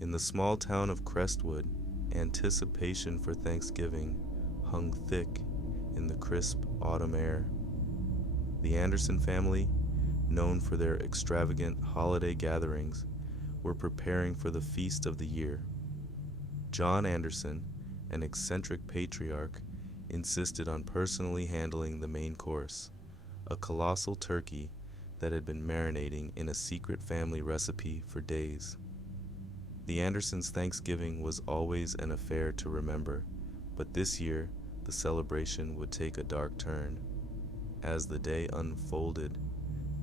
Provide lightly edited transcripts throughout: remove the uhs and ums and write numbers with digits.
In the small town of Crestwood, anticipation for Thanksgiving hung thick in the crisp autumn air. The Anderson family, known for their extravagant holiday gatherings, were preparing for the feast of the year. John Anderson, an eccentric patriarch, insisted on personally handling the main course, a colossal turkey that had been marinating in a secret family recipe for days. The Andersons' Thanksgiving was always an affair to remember, but this year the celebration would take a dark turn. As the day unfolded,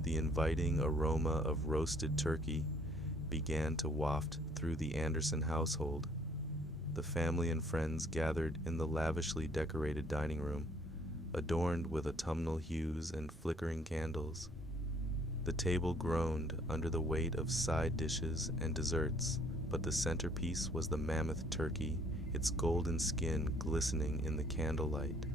the inviting aroma of roasted turkey began to waft through the Anderson household. The family and friends gathered in the lavishly decorated dining room, adorned with autumnal hues and flickering candles. The table groaned under the weight of side dishes and desserts, but the centerpiece was the mammoth turkey, its golden skin glistening in the candlelight.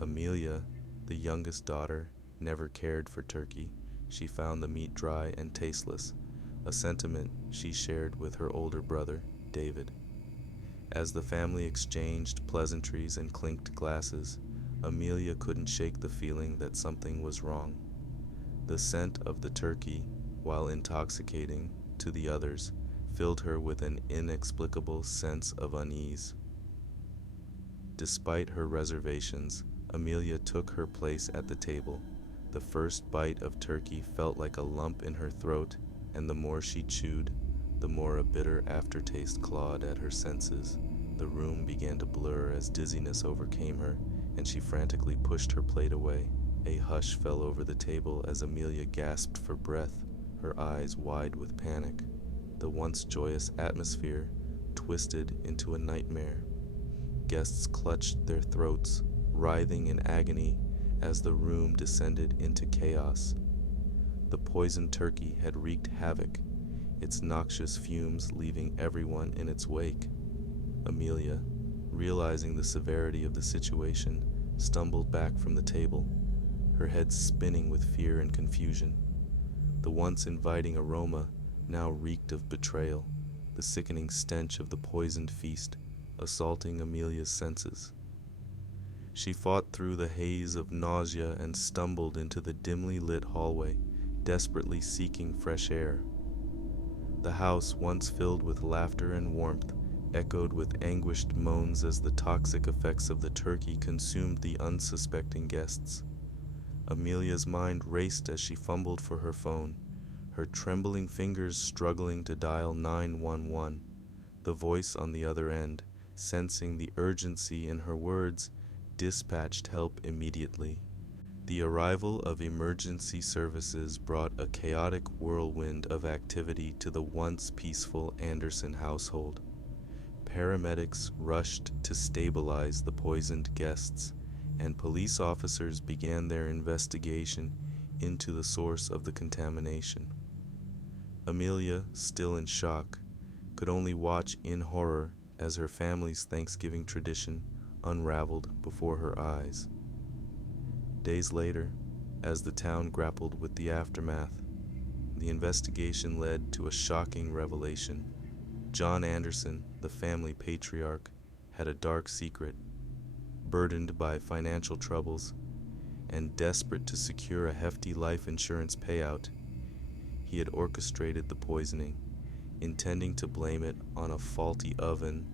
Amelia, the youngest daughter, never cared for turkey. She found the meat dry and tasteless, a sentiment she shared with her older brother, David. As the family exchanged pleasantries and clinked glasses, Amelia couldn't shake the feeling that something was wrong. The scent of the turkey, while intoxicating to the others, filled her with an inexplicable sense of unease. Despite her reservations, Amelia took her place at the table. The first bite of turkey felt like a lump in her throat, and the more she chewed, the more a bitter aftertaste clawed at her senses. The room began to blur as dizziness overcame her, and she frantically pushed her plate away. A hush fell over the table as Amelia gasped for breath, her eyes wide with panic. The once joyous atmosphere twisted into a nightmare. Guests clutched their throats, writhing in agony as the room descended into chaos. The poisoned turkey had wreaked havoc, its noxious fumes leaving everyone in its wake. Amelia, realizing the severity of the situation, stumbled back from the table, her head spinning with fear and confusion. The once inviting aroma now reeked of betrayal, the sickening stench of the poisoned feast assaulting Amelia's senses. She fought through the haze of nausea and stumbled into the dimly lit hallway, desperately seeking fresh air. The house, once filled with laughter and warmth, echoed with anguished moans as the toxic effects of the turkey consumed the unsuspecting guests. Amelia's mind raced as she fumbled for her phone, her trembling fingers struggling to dial 911. The voice on the other end, sensing the urgency in her words, dispatched help immediately. The arrival of emergency services brought a chaotic whirlwind of activity to the once peaceful Anderson household. Paramedics rushed to stabilize the poisoned guests, and police officers began their investigation into the source of the contamination. Amelia, still in shock, could only watch in horror as her family's Thanksgiving tradition unraveled before her eyes. Days later, as the town grappled with the aftermath, the investigation led to a shocking revelation. John Anderson, the family patriarch, had a dark secret. Burdened by financial troubles and desperate to secure a hefty life insurance payout, he had orchestrated the poisoning, intending to blame it on a faulty oven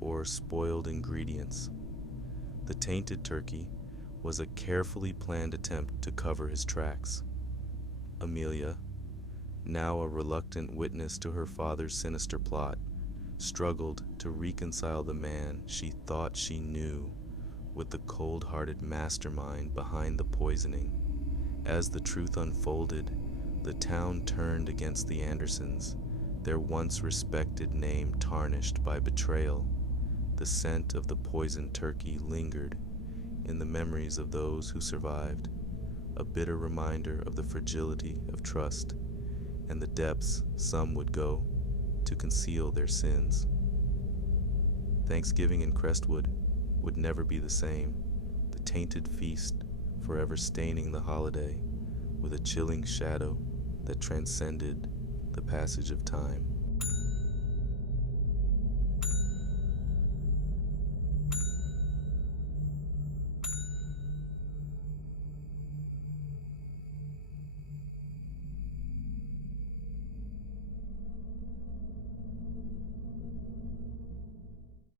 or spoiled ingredients. The tainted turkey was a carefully planned attempt to cover his tracks. Amelia, now a reluctant witness to her father's sinister plot, struggled to reconcile the man she thought she knew with the cold-hearted mastermind behind the poisoning. As the truth unfolded, the town turned against the Andersons, their once respected name tarnished by betrayal. The scent of the poisoned turkey lingered in the memories of those who survived, a bitter reminder of the fragility of trust and the depths some would go to conceal their sins. Thanksgiving in Crestwood would never be the same, the tainted feast forever staining the holiday with a chilling shadow that transcended the passage of time.